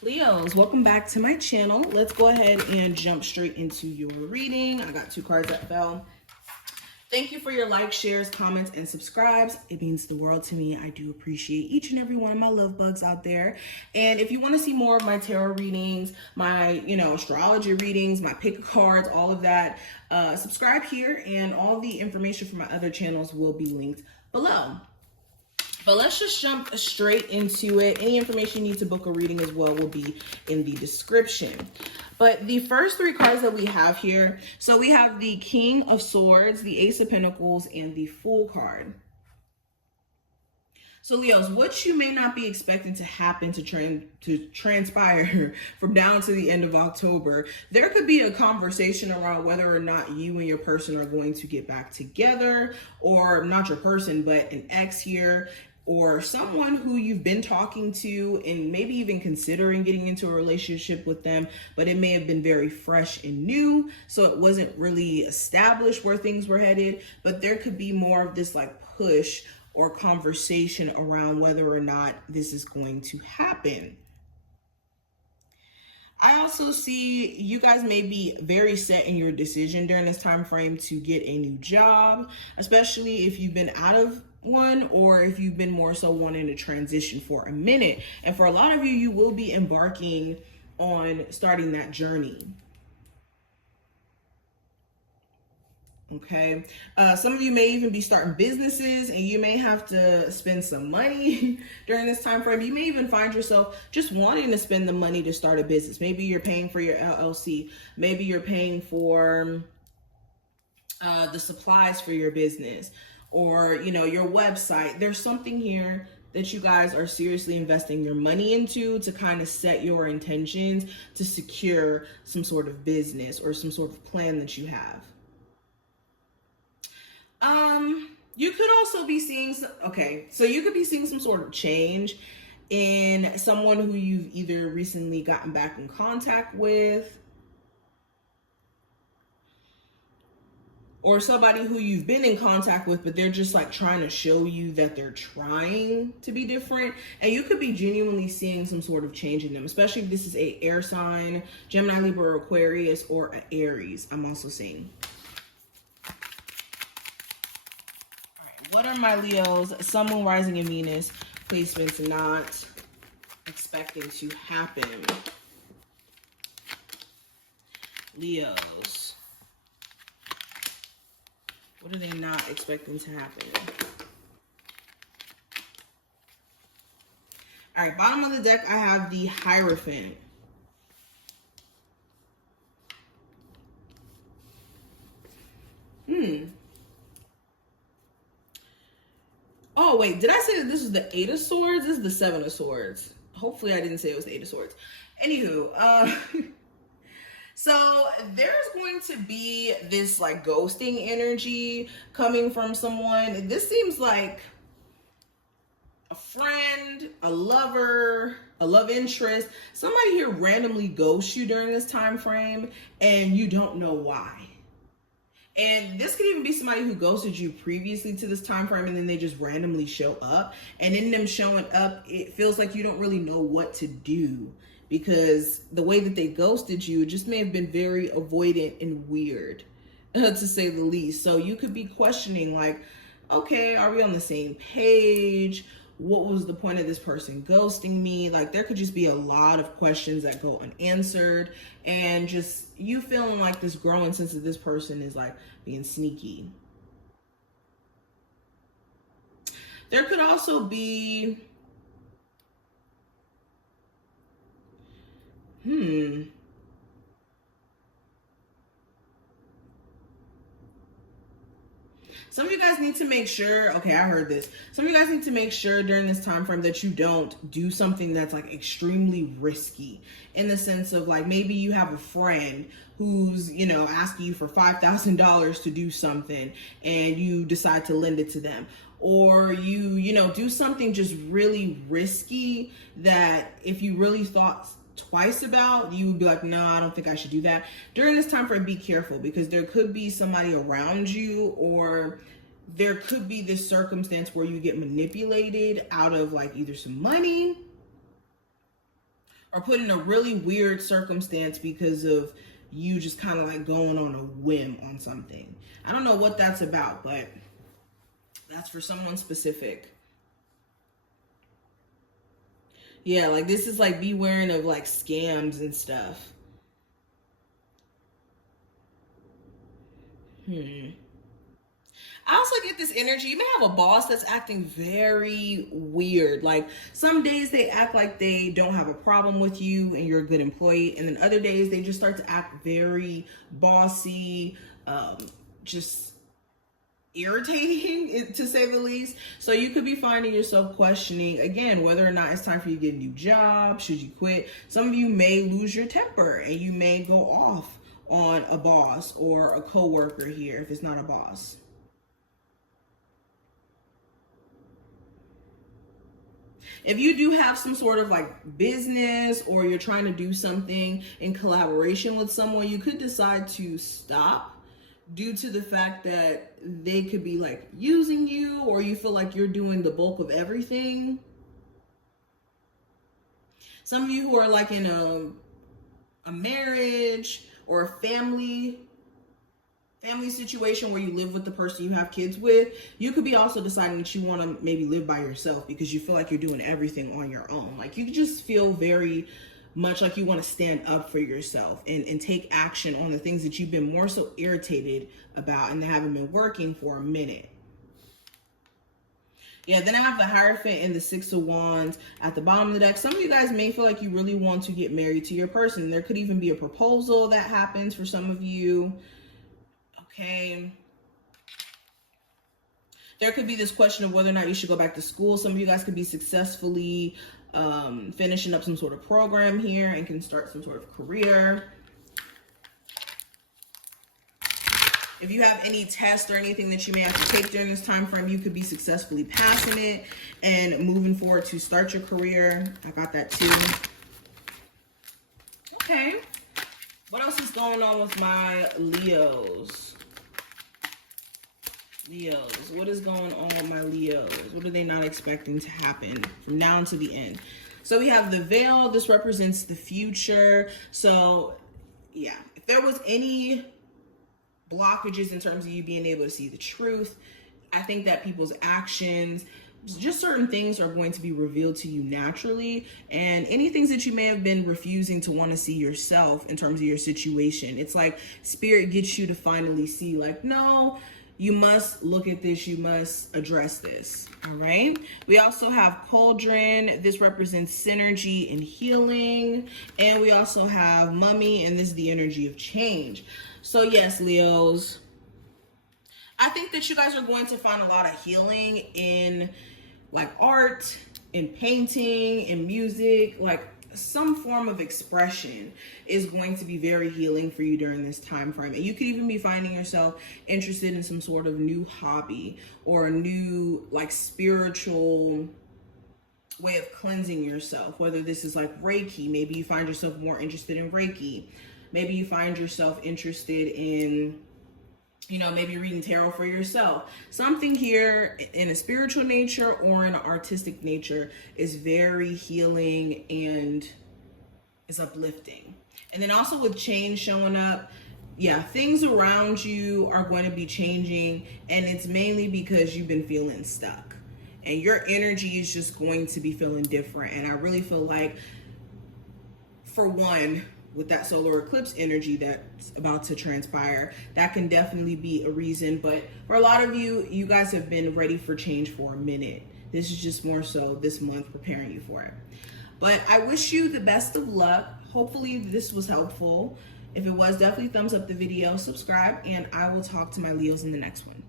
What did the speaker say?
Leos, welcome back to my channel. Let's go ahead and jump straight into your reading. I got 2 cards that fell. Thank you for your likes, shares, comments, and subscribes. It means the world to me. I do appreciate each and every one of my love bugs out there. And if you want to see more of my tarot readings, my, astrology readings, my pick cards, all of that, subscribe here, and all the information for my other channels will be linked below. But let's just jump straight into it. Any information you need to book a reading as well will be in the description. But the first 3 cards that we have here, so we have the King of Swords, the Ace of Pentacles, and the Fool card. So Leos, what you may not be expecting to happen to transpire from now to the end of October, there could be a conversation around whether or not you and your person are going to get back together, or not your person, but an ex here, or someone who you've been talking to and maybe even considering getting into a relationship with them, but it may have been very fresh and new, so it wasn't really established where things were headed. But there could be more of this like push or conversation around whether or not this is going to happen. I also see you guys may be very set in your decision during this time frame to get a new job, especially if you've been out of one, or if you've been more so wanting to transition for a minute. And for a lot of you, you will be embarking on starting that journey. Okay, some of you may even be starting businesses, and you may have to spend some money during this time frame. You may even find yourself just wanting to spend the money to start a business. Maybe you're paying for your LLC. Maybe you're paying for the supplies for your business, or your website. There's something here that you guys are seriously investing your money into to kind of set your intentions to secure some sort of business or some sort of plan that you have. You could also be seeing, so you could be seeing some sort of change in someone who you've either recently gotten back in contact with, or somebody who you've been in contact with, but they're just like trying to show you that they're trying to be different. And you could be genuinely seeing some sort of change in them, especially if this is a air sign, Gemini, Libra, Aquarius, or an Aries. I'm also seeing. What are my Leos, Sun, Moon, Rising, and Venus placements not expecting to happen? Leos, what are they not expecting to happen? All right, bottom of the deck, I have the Hierophant. Oh, wait, did I say that this is the 8 of Swords? This is the 7 of Swords. Hopefully I didn't say it was the 8 of Swords. Anywho, so there's going to be this like ghosting energy coming from someone. This seems like a friend, a lover, a love interest. Somebody here randomly ghosts you during this time frame and you don't know why. And this could even be somebody who ghosted you previously to this time frame, and then they just randomly show up. And in them showing up, it feels like you don't really know what to do, because the way that they ghosted you just may have been very avoidant and weird, to say the least. So you could be questioning like, okay, are we on the same page? What was the point of this person ghosting me? Like, there could just be a lot of questions that go unanswered, and just you feeling like this growing sense of this person is like being sneaky. There could also be, some of you guys need to make sure, okay, I heard this. Some of you guys need to make sure during this time frame that you don't do something that's like extremely risky, in the sense of like, maybe you have a friend who's, asking you for $5,000 to do something, and you decide to lend it to them. Or you do something just really risky that if you really thought twice about, you would be like, no, I don't think I should do that. During this time frame, be careful, because there could be somebody around you, or there could be this circumstance where you get manipulated out of like either some money, or put in a really weird circumstance because of you just kind of like going on a whim on something. I don't know what that's about, but that's for someone specific. Yeah, like this is like beware of like scams and stuff. I also get this energy. You may have a boss that's acting very weird. Like some days they act like they don't have a problem with you and you're a good employee. And then other days they just start to act very bossy, just irritating to say the least. So you could be finding yourself questioning again whether or not it's time for you to get a new job. Should you quit? Some of you may lose your temper and you may go off on a boss or a coworker here if it's not a boss. If you do have some sort of like business or you're trying to do something in collaboration with someone, you could decide to stop due to the fact that they could be like using you, or you feel like you're doing the bulk of everything. Some of you who are like in a marriage or a family situation where you live with the person you have kids with, you could be also deciding that you want to maybe live by yourself because you feel like you're doing everything on your own. Like you just feel very much like you want to stand up for yourself and take action on the things that you've been more so irritated about and that haven't been working for a minute. Yeah, then I have the Hierophant and the Six of Wands at the bottom of the deck. Some of you guys may feel like you really want to get married to your person. There could even be a proposal that happens for some of you. Okay. There could be this question of whether or not you should go back to school. Some of you guys could be successfully finishing up some sort of program here and can start some sort of career. If you have any tests or anything that you may have to take during this time frame, you could be successfully passing it and moving forward to start your career. I got that too. Okay. What else is going on with my Leos? What is going on with my Leos? What are they not expecting to happen from now until the end? So we have the veil. This represents the future. So yeah, if there was any blockages in terms of you being able to see the truth, I think that people's actions, just certain things are going to be revealed to you naturally, and any things that you may have been refusing to want to see yourself in terms of your situation, it's like spirit gets you to finally see like, no, you must look at this, you must address this. All right. We also have Cauldron. This represents synergy and healing. And we also have Mummy, and this is the energy of change. So yes, Leos, I think that you guys are going to find a lot of healing in like art, in painting, in music, like some form of expression is going to be very healing for you during this time frame. And you could even be finding yourself interested in some sort of new hobby or a new like spiritual way of cleansing yourself, whether this is like Reiki. Maybe you find yourself more interested in Reiki. Maybe you find yourself interested in, you know, maybe reading tarot for yourself. Something here in a spiritual nature or in an artistic nature is very healing and is uplifting. And then also with change showing up, yeah, things around you are going to be changing, and it's mainly because you've been feeling stuck. And your energy is just going to be feeling different. And I really feel like, for one, with that solar eclipse energy that's about to transpire, that can definitely be a reason. But for a lot of you, you guys have been ready for change for a minute. This is just more so this month preparing you for it. But I wish you the best of luck. Hopefully this was helpful. If it was, definitely thumbs up the video, subscribe, and I will talk to my Leos in the next one.